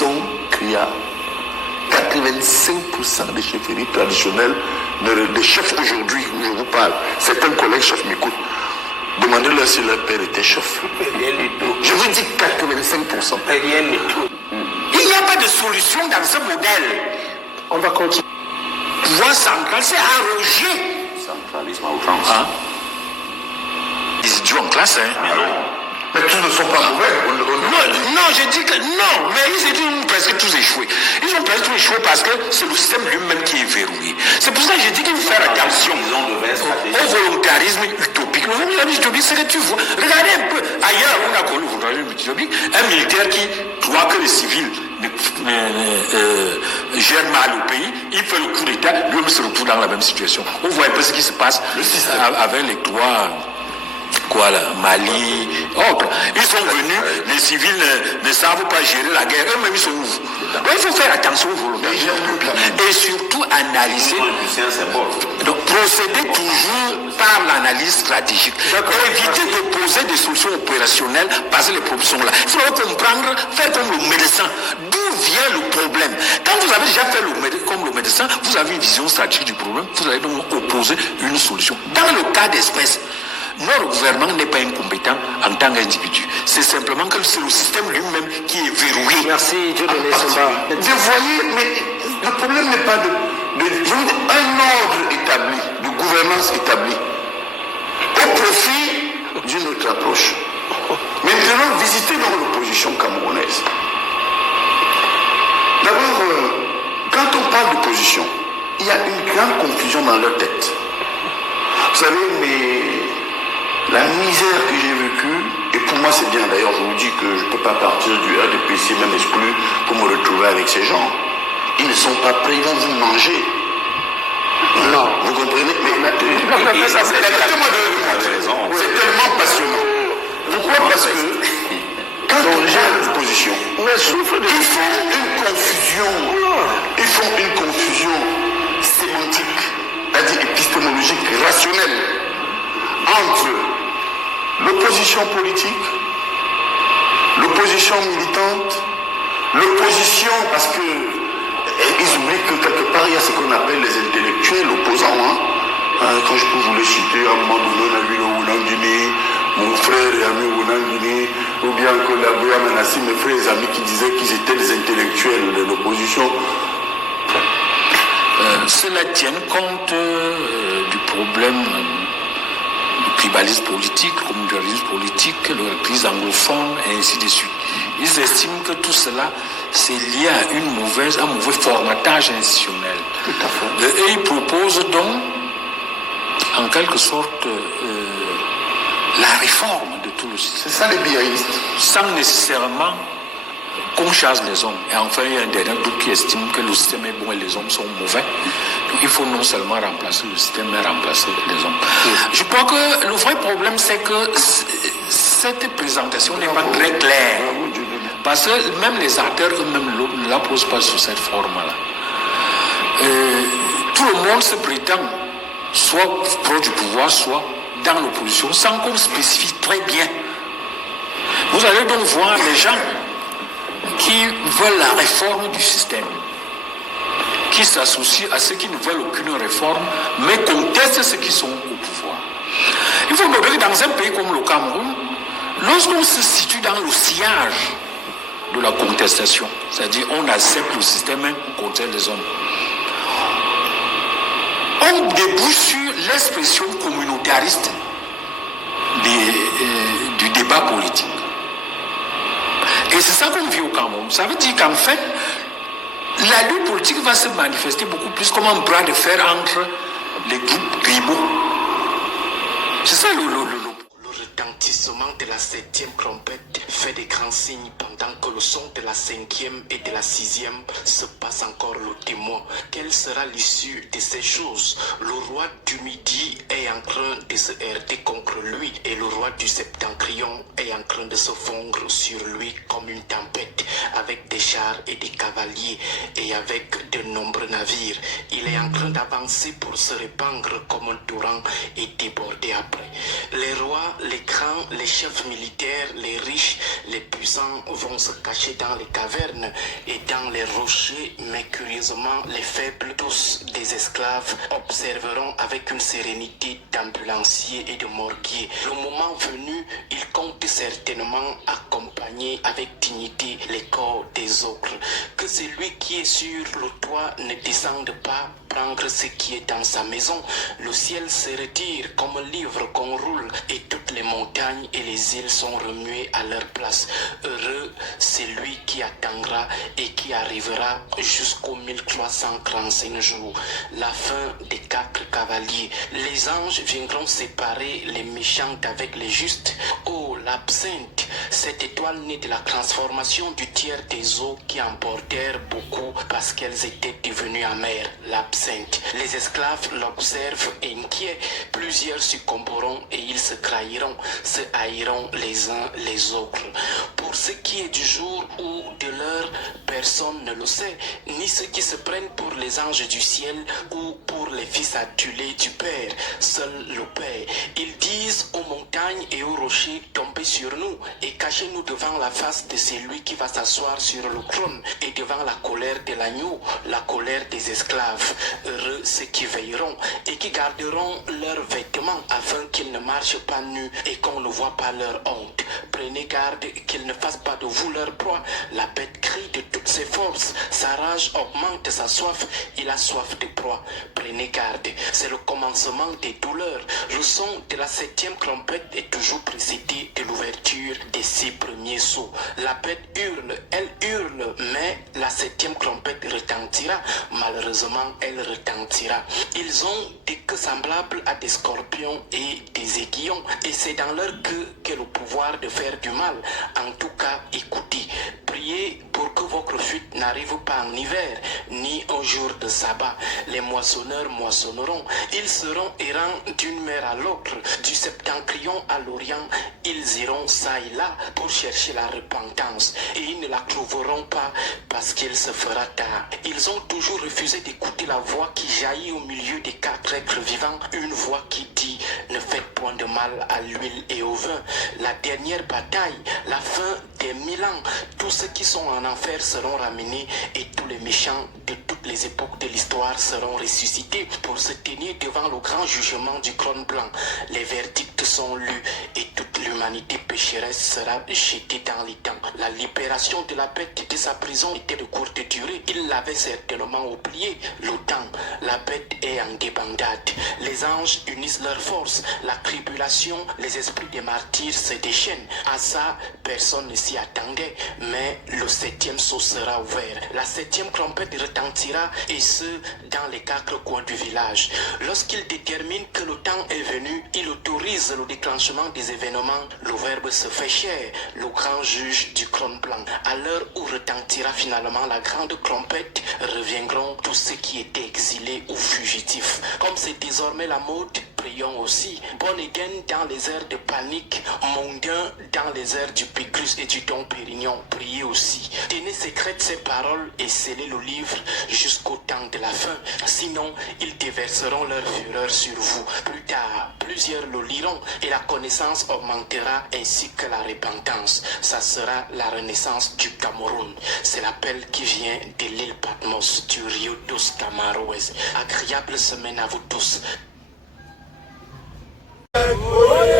sont criards. 85% des chefferies traditionnelles, des chefs aujourd'hui où je vous parle, certains collègues chefs m'écoutent. Demandez-leur si leur père était chef. Je vous dis 85%. Rien du tout. Il n'y a pas de solution dans ce modèle. On va continuer. Pouvoir central, c'est arroger. Centralisme à outrance. Hein? Des idiots en classe, hein? Mais non. Mais tous ne sont pas mauvais. Non, je dis que non, mais ils ont presque tous échoué. Ils ont presque tous échoué parce que c'est le système lui-même qui est verrouillé. C'est pour ça que je dis qu'il faut faire attention au volontarisme utopique. Le volontarisme utopique, c'est que tu vois. Regardez un peu, ailleurs, on a connu le volontarisme utopique, un militaire qui croit que les civils gèrent mal au pays, il fait le coup d'État, lui-même se retrouve dans la même situation. On voit un peu ce qui se passe avec les trois. Quoi là, Mali, autres. Ils sont venus, les civils ne savent pas gérer la guerre, eux-mêmes ils sont où? Donc il faut faire attention aux volontarismes et surtout analyser. Donc procéder toujours par l'analyse stratégique. Éviter de poser des solutions opérationnelles parce que les problèmes sont là. Il faut comprendre, faire comme le médecin. D'où vient le problème? Quand vous avez déjà fait comme le médecin, vous avez une vision stratégique du problème, vous allez donc opposer une solution. Dans le cas d'espèce, notre gouvernement n'est pas incompétent en tant qu'individu. C'est simplement que c'est le système lui-même qui est verrouillé. Merci, Dieu de Nesomba. Vous voyez, mais le problème n'est pas un ordre établi, de gouvernance établie, au profit d'une autre approche. Maintenant, visitez donc l'opposition camerounaise. D'abord, quand on parle d'opposition, il y a une grande confusion dans leur tête. Vous savez, mais la misère que j'ai vécue, et pour moi c'est bien d'ailleurs, je vous dis que je ne peux pas partir du RDPC, même exclu, pour me retrouver avec ces gens. Ils ne sont pas prêts, ils vont vous manger. Non, vous comprenez? Mais c'est tellement passionnant. Pourquoi? Parce que quand on gère l'opposition, ils font une confusion sémantique, c'est-à-dire épistémologique, rationnelle, entre l'opposition politique, l'opposition militante, l'opposition parce que ils oublient que quelque part il y a ce qu'on appelle les intellectuels opposants. Quand je peux vous les citer, à un moment donné, on a vu le Wounangini, mon frère et ami Wounangini, ou bien que la Bouya Manassi, mes frères et amis qui disaient qu'ils étaient les intellectuels de l'opposition. Cela tient compte du problème du tribalisme politique, le communautarisme politique, la crise anglophone et ainsi de suite. Ils estiment que tout cela c'est lié à un mauvais formatage institutionnel. Tout à fait. Et ils proposent donc en quelque sorte la réforme de tout le système. C'est ça les biaïstes. Sans nécessairement qu'on chasse les hommes. Et enfin, il y a un dernier groupe qui estime que le système est bon et les hommes sont mauvais. Donc il faut non seulement remplacer le système, mais remplacer les hommes. Je crois que le vrai problème, c'est que cette présentation n'est pas très claire. Parce que même les acteurs eux-mêmes ne la posent pas sous cette forme-là. Tout le monde se prétend soit proche du pouvoir, soit dans l'opposition, sans qu'on spécifie très bien. Vous allez donc voir les gens qui veulent la réforme du système, qui s'associent à ceux qui ne veulent aucune réforme, mais contestent ceux qui sont au pouvoir. Il faut noter que dans un pays comme le Cameroun, lorsqu'on se situe dans le sillage de la contestation, c'est-à-dire on accepte le système, on conteste les hommes, on débouche sur l'expression communautariste du débat politique. Et c'est ça qu'on vit au Cameroun. Ça veut dire qu'en fait, la lutte politique va se manifester beaucoup plus comme un bras de fer entre les groupes tribaux. C'est ça le retentissement de la 7e trompette fait des grands signes pendant que le son de la 5e et de la 6e se passe encore le témoin. Quelle sera l'issue de ces choses? Le roi du Midi est en train de se heurter contre lui et le roi du Septentrion est en train de se fondre sur lui comme une tempête avec des chars et des cavaliers et avec de nombreux navires. Il est en train d'avancer pour se répandre comme un torrent et déborder après. Les rois, les grands, les chefs militaires, les riches, les puissants vont se cacher dans les cavernes et dans les rochers, mais curieusement, les faibles, tous des esclaves, observeront avec une sérénité d'ambulanciers et de morguiers. Le moment venu, ils comptent certainement accompagner avec dignité les corps des autres. Que celui qui est sur le toit ne descende pas prendre ce qui est dans sa maison. Le ciel se retire comme un livre qu'on roule et toutes les montagnes et les îles sont remuées à leur place. Heureux celui qui attendra et qui arrivera jusqu'aux 1335 jours. La fin des 4 cavaliers. Les anges viendront séparer les méchants avec les justes. Oh, l'absinthe, cette étoile née de la transformation du tiers des eaux qui emportèrent beaucoup parce qu'elles étaient devenues amères. L'absinthe. Les esclaves l'observent inquiets. Plusieurs succomberont et ils se trahiront, se haïront les uns les autres. Pour ce qui est du jour ou de l'heure, personne ne le sait, ni ceux qui se prennent pour les anges du ciel ou pour les fils adulés du Père. Seul le Père. Ils disent aux montagnes et aux rochers, tombez sur nous et cachez-nous devant la face de celui qui va s'asseoir sur le trône et devant la colère de l'agneau, la colère des esclaves. Heureux ceux qui veilleront et qui garderont leurs vêtements afin qu'ils ne marchent pas nus et qu'on ne voit pas leur honte. Prenez garde qu'ils ne fassent pas de vous leur proie. La bête crie de toutes ses forces, sa rage augmente sa soif, il a soif de proie. Prenez garde, c'est le commencement des douleurs. Le son de la 7e trompette est toujours précédé de l'ouverture des 6 premiers sauts. La bête hurle, elle hurle, mais la 7e trompette retentira. Malheureusement, elle retentira. Ils ont des queues semblables à des scorpions et des aiguillons, et c'est dans leur queue que le pouvoir de faire du mal. En tout cas, écoutez, priez pour que votre fuite n'arrive pas en hiver, ni un jour de sabbat. Les moissonneurs moissonneront, ils seront errants d'une mer à l'autre, du septentrion à l'orient, ils iront ça et là pour chercher la repentance, et ils ne la trouveront pas parce qu'il se fera tard. Ils ont toujours refusé d'écouter la voix qui jaillit au milieu des 4 êtres vivants, une voix qui dit « Ne faites point de mal à l'huile et au vin ». La dernière bataille, la fin des 1000 ans, tous ceux qui sont en enfer seront ramenés et tous les méchants de toutes les époques de l'histoire seront ressuscités pour se tenir devant le grand jugement du trône blanc. Les verdicts sont lus et toute l'humanité pécheresse sera jetée dans les temps. La libération de la bête de sa prison était de courte durée. Il l'avait certainement oublié. Le temps, la bête est en débandade. Les anges unissent leurs forces. La tribulation, les esprits des martyrs se déchaînent. À ça, personne ne s'y attendait, mais le 7e sceau sera ouvert. La 7e trompette retentira, et ce, dans les 4 coins du village. Lorsqu'il détermine que le temps est venu, il autorise le déclenchement des événements. Le Verbe se fait chair, le grand juge du trône blanc. À l'heure où retentira finalement la grande trompette, reviendront tous ceux qui étaient exilés ou fugitifs. Comme c'est désormais la mode, prions aussi. Born again dans les airs de panique, mondain dans les airs du Pégrus et du Dom Pérignon, priez aussi. Tenez secrètes ces paroles et scellez le livre jusqu'au temps de la fin. Sinon, ils déverseront leur fureur sur vous. Plus tard, plusieurs le liront et la connaissance augmentera ainsi que la repentance. Ça sera la renaissance du Cameroun. C'est l'appel qui vient de l'île Patmos, du Rio dos Camaroes. Agréable semaine à vous tous. Oh yeah!